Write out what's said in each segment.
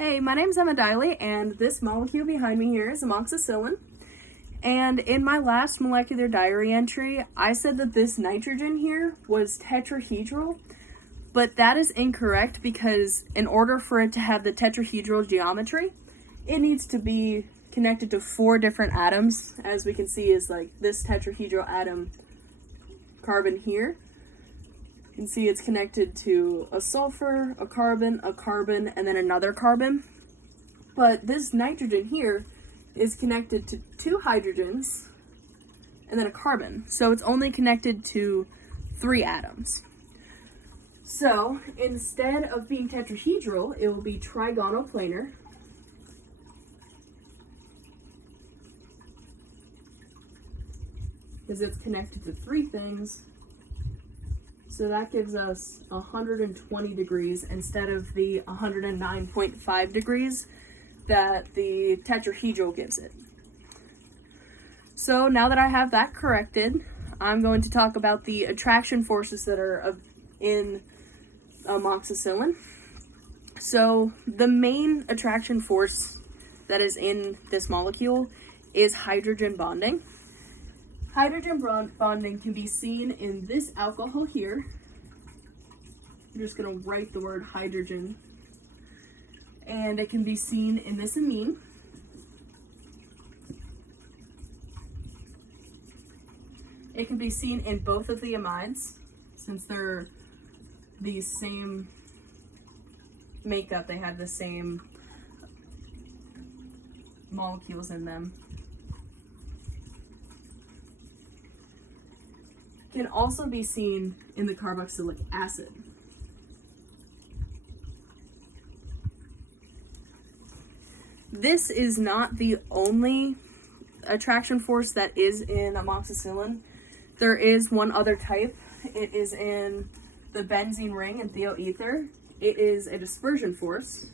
Hey, my name's Emma Diley, and this molecule behind me here is amoxicillin. And in my last molecular diary entry, I said that this nitrogen here was tetrahedral, but that is incorrect because in order for it to have the tetrahedral geometry, it needs to be connected to 4 different atoms, as we can see is like this tetrahedral atom carbon here. You can see it's connected to a sulfur, a carbon, and then another carbon. But this nitrogen here is connected to 2 hydrogens and then a carbon. So it's only connected to 3 atoms. So instead of being tetrahedral, it will be trigonoplanar. Because it's connected to 3 things. So that gives us 120 degrees instead of the 109.5 degrees that the tetrahedral gives it. So now that I have that corrected, I'm going to talk about the attraction forces that are in amoxicillin. So the main attraction force that is in this molecule is hydrogen bonding. Hydrogen bonding can be seen in this alcohol here. I'm just going to write the word hydrogen. And it can be seen in this amine. It can be seen in both of the amides, since they're the same makeup, they have the same molecules in them. Can also be seen in the carboxylic acid. This is not the only attraction force that is in amoxicillin. There is one other type. It is in the benzene ring and thioether. It is a dispersion force.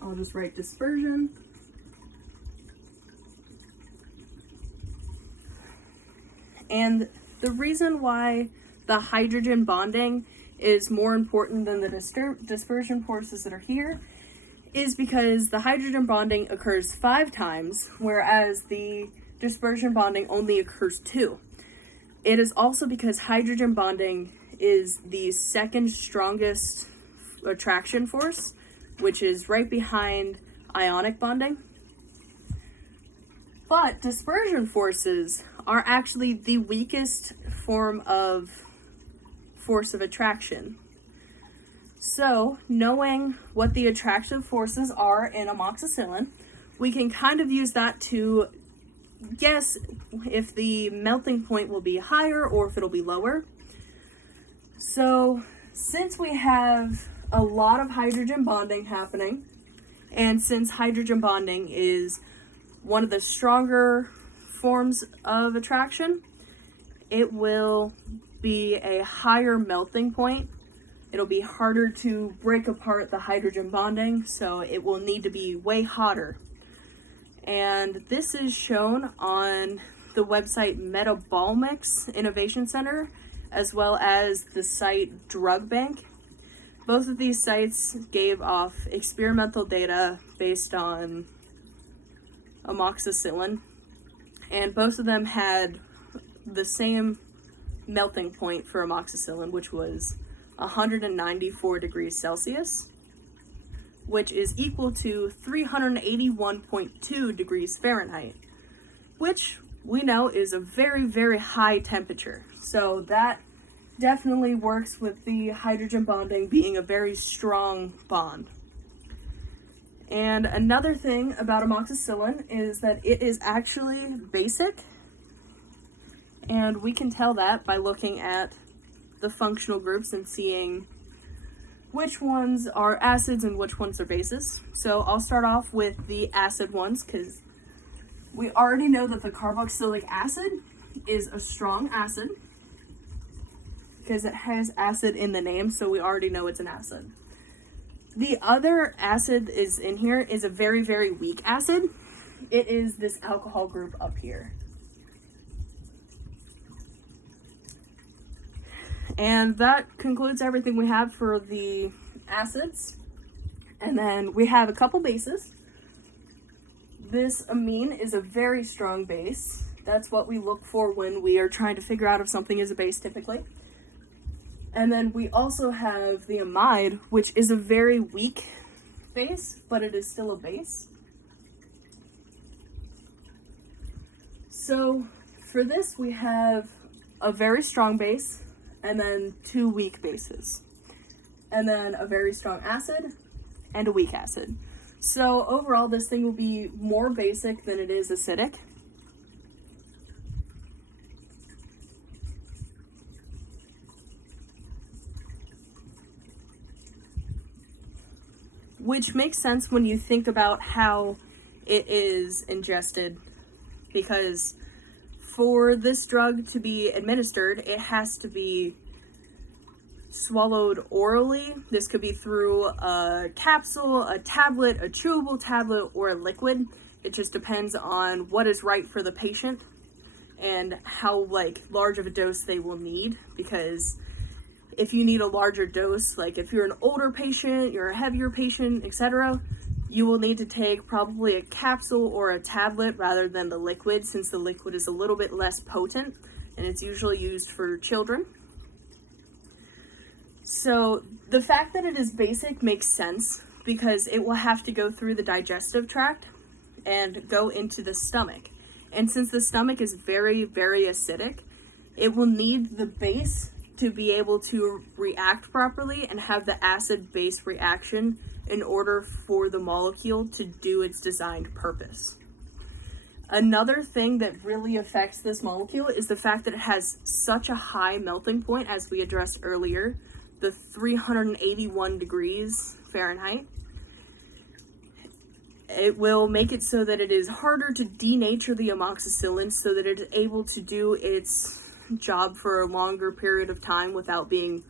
I'll just write dispersion. And the reason why the hydrogen bonding is more important than the dispersion forces that are here is because the hydrogen bonding occurs 5 times, whereas the dispersion bonding only occurs 2. It is also because hydrogen bonding is the second strongest attraction force, which is right behind ionic bonding. But dispersion forces are actually the weakest form of force of attraction. So, knowing what the attractive forces are in amoxicillin, we can kind of use that to guess if the melting point will be higher or if it'll be lower. So, since we have a lot of hydrogen bonding happening, and since hydrogen bonding is one of the stronger forms of attraction, it will be a higher melting point. It'll be harder to break apart the hydrogen bonding, so it will need to be way hotter. And this is shown on the website Metabolomics Innovation Center, as well as the site Drug Bank. Both of these sites gave off experimental data based on amoxicillin, and both of them had the same melting point for amoxicillin, which was 194 degrees Celsius, which is equal to 381.2 degrees Fahrenheit, which we know is a very, very high temperature. So that definitely works with the hydrogen bonding being a very strong bond. And another thing about amoxicillin is that it is actually basic, and we can tell that by looking at the functional groups and seeing which ones are acids and which ones are bases. So I'll start off with the acid ones because we already know that the carboxylic acid is a strong acid because it has acid in the name, so we already know it's an acid. The other acid is in here is a very, very weak acid. It is this alcohol group up here. And that concludes everything we have for the acids. And then we have a couple bases. This amine is a very strong base. That's what we look for when we are trying to figure out if something is a base typically. And then we also have the amide, which is a very weak base, but it is still a base. So for this, we have a very strong base and then two weak bases, and then a very strong acid and a weak acid. So overall, this thing will be more basic than it is acidic. Which makes sense when you think about how it is ingested, because for this drug to be administered, it has to be swallowed orally. This could be through a capsule, a tablet, a chewable tablet, or a liquid. It just depends on what is right for the patient and how large of a dose they will need, because if you need a larger dose, like if you're an older patient, you're a heavier patient, etc., you will need to take probably a capsule or a tablet rather than the liquid, since the liquid is a little bit less potent and it's usually used for children. So the fact that it is basic makes sense because it will have to go through the digestive tract and go into the stomach. And since the stomach is very, very acidic, it will need the base to be able to react properly and have the acid-base reaction in order for the molecule to do its designed purpose. Another thing that really affects this molecule is the fact that it has such a high melting point, as we addressed earlier, the 381 degrees Fahrenheit. It will make it so that it is harder to denature the amoxicillin so that it is able to do its job for a longer period of time without being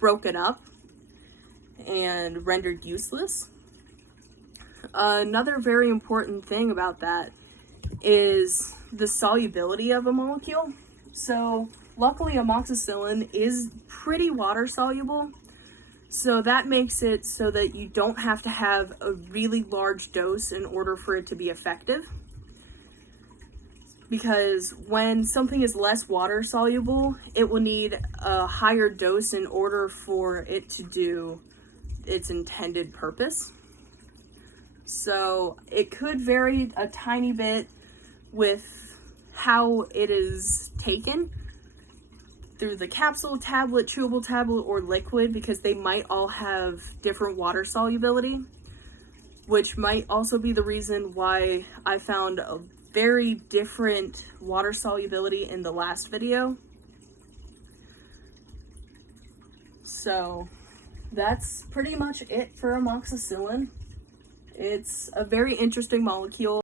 broken up and rendered useless. Another very important thing about that is the solubility of a molecule. So luckily amoxicillin is pretty water soluble, so that makes it so that you don't have to have a really large dose in order for it to be effective. Because when something is less water soluble, it will need a higher dose in order for it to do its intended purpose. So it could vary a tiny bit with how it is taken through the capsule, tablet, chewable tablet, or liquid, because they might all have different water solubility, which might also be the reason why I found a very different water solubility in the last video. So that's pretty much it for amoxicillin. It's a very interesting molecule.